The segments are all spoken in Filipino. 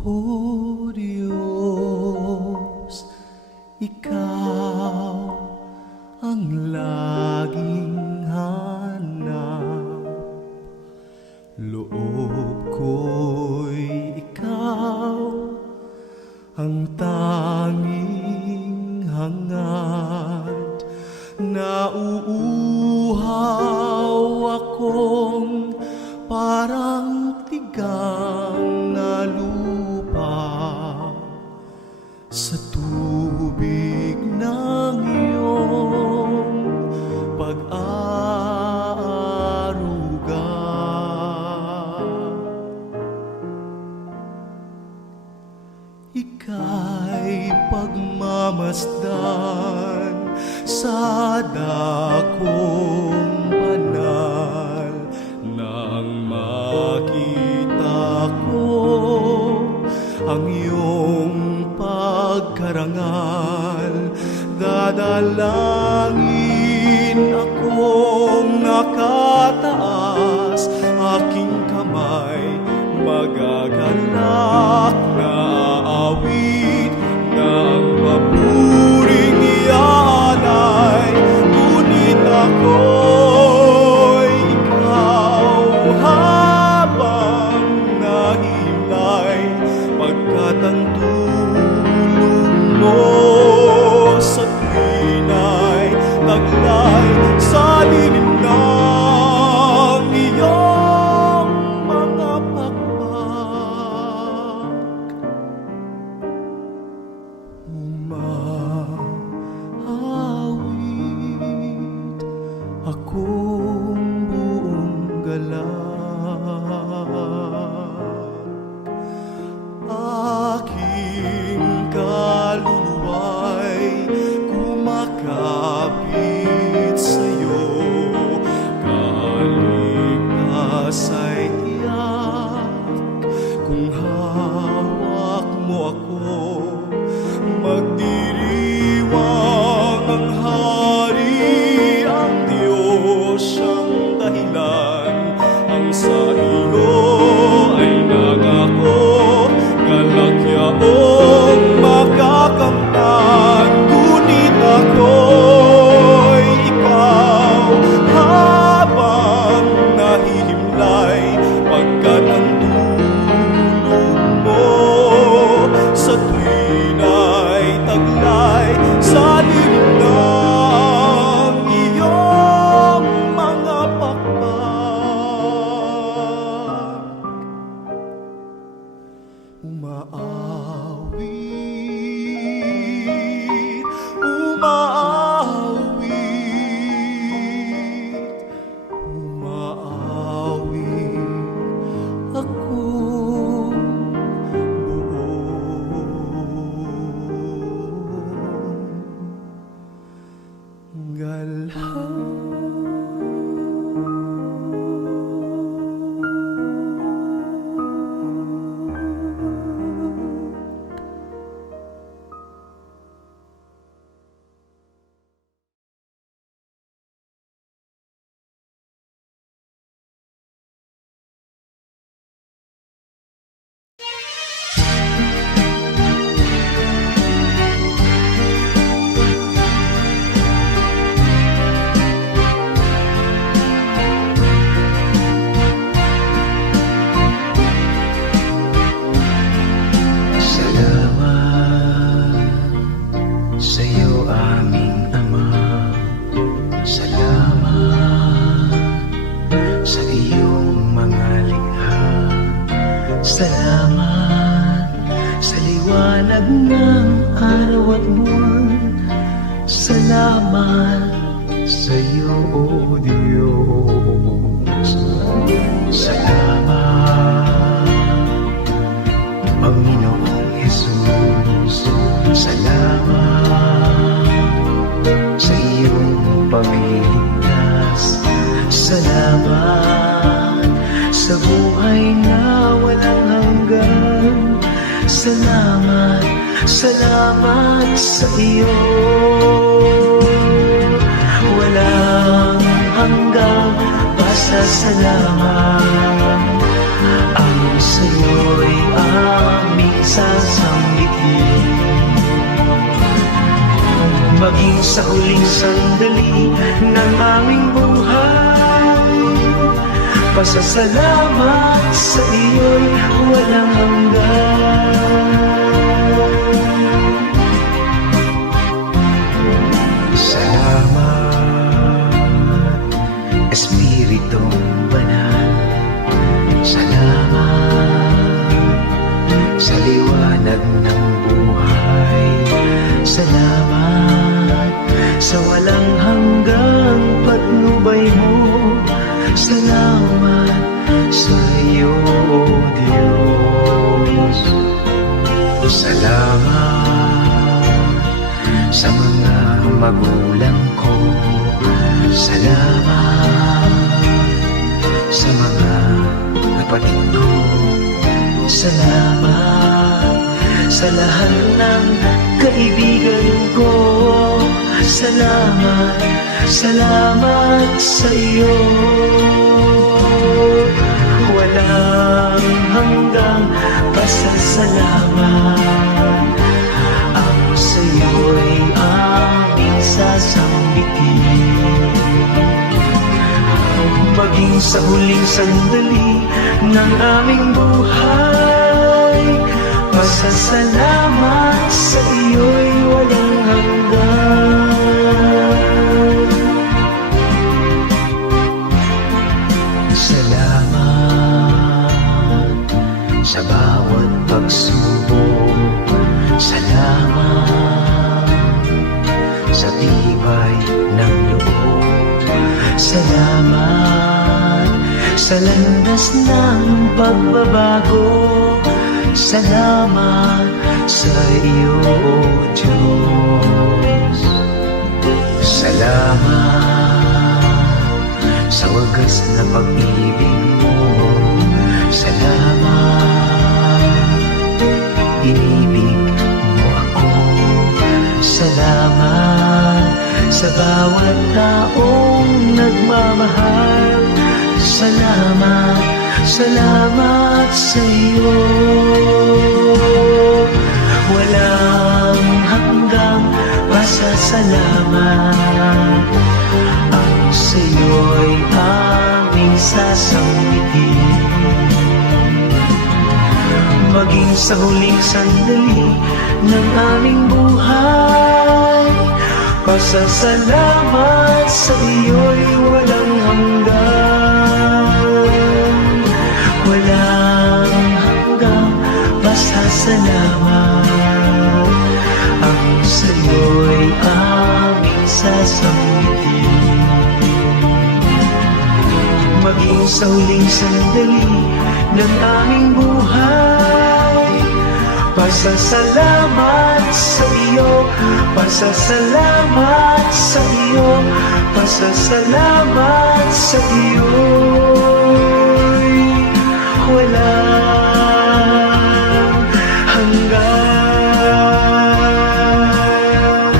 O Diyos, Ikaw ang laging hanap. Loob ko'y Ikaw ang tanging hangad. Nauuhaw akong parang tigang na lupa sa tubig ng iyong pag-aaruga. Ika'y pagmamasdan sa dakong banal nang makita ko ang iyong pagkarangal. Dadalangin akong nakataas, aking kamay magagalak na awit ng papuring iaalay. Ngunit ako'y ikaw habang nahimlay, pagkat ang tulong mo sa tuwina'y taglay sa lilim ng iyong mga pakpak. Umahawit akong buong galak, aking kaluluwa'y kumakapit sa'yo. Kaligtas ay tiyak kung hawak mo ako. Magdiriwang ang hari, ang Diyos siyang dahilan. Ang sa iyo ay nangako, galakyaong makakamtan. Ngunit ako'y ikaw habang nahihimlay, pagkat ang tulong mo sa tuwina'y taglay sa lilim ng iyong mga pakpak. Umaawit, umaawit, umaawit akong buong galak. Sa'yo aming Ama, salamat sa iyong mga likha. Salamat sa liwanag ng araw at buwan. Salamat sa iyo, O Diyos. Salamat, Panginoong Jesus. Salamat sa iyong pagliligtas. Salamat sa buhay na walang hanggan. Salamat, salamat sa iyo. Walang hanggang pasasalamat ang sa'yo'y aming sasambitin. Maging sa huling sandali ng aming buhay, pasasalamat sa iyo'y walang hanggan. Salamat, Espiritong Banal. Salamat sa liwanag ng buhay. Salamat sa walang hanggang patnubay mo. Salamat sa iyo, O Diyos. Salamat sa mga magulang ko. Salamat sa mga kapatid ko. Salamat sa lahat ng kaibigan ko. Salamat, salamat sa iyo. Walang hanggang pasasalamat ang sa iyo'y aming sasambitin. Maging sa huling sandali ng aming buhay, pasasalamat sa iyo'y walang hanggan. Salamat sa bawat pagsubok. Salamat sa tibay ng loob. Salamat sa landas ng pagbabago. Salamat sa iyo, O Diyos. Salamat sa wagas na pag-ibig mo. Salamat, inibig mo ako. Salamat sa bawat taong nagmamahal. Salamat, salamat sa iyo. Walang hanggang pasasalamat ang sa iyo'y aming sasambitin. Maging sa huling sandali ng aming buhay, pasasalamat sa iyo'y walang hanggan. Walang hanggang pasasalamat ang sa iyo'y aming sasambitin. Maging sa huling sandali ng aming buhay, pasasalamat sa iyo, pasasalamat sa iyo, pasasalamat sa iyo. Walang hanggan,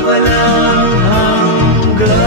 walang hanggan.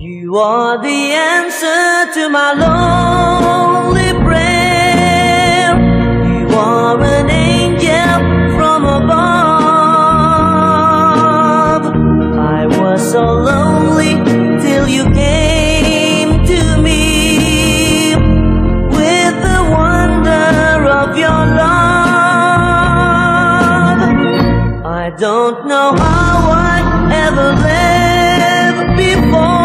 You are the answer to my lonely prayer. You are an angel from above. I was so lonely till you came to me with the wonder of your love. I don't know how I ever lived before.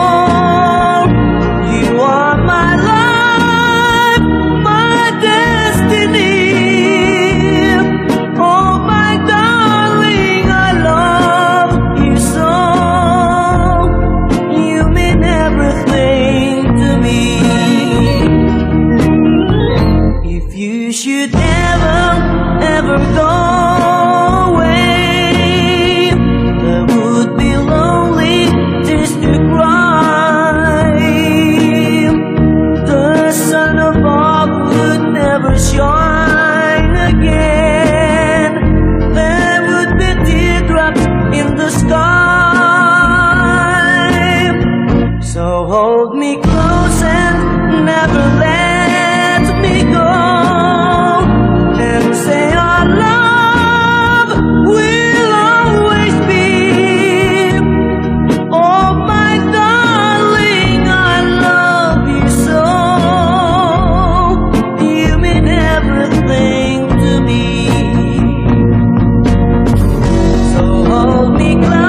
You are my life, my destiny. Oh, my darling, I love you so. You mean everything to never go away. I would be lonely just to cry. The sun above would never shine again. There would be teardrops in the sky. So hold me close and never let me go, and say our love will always be. Oh my darling, I love you so. You mean everything to me. So hold me close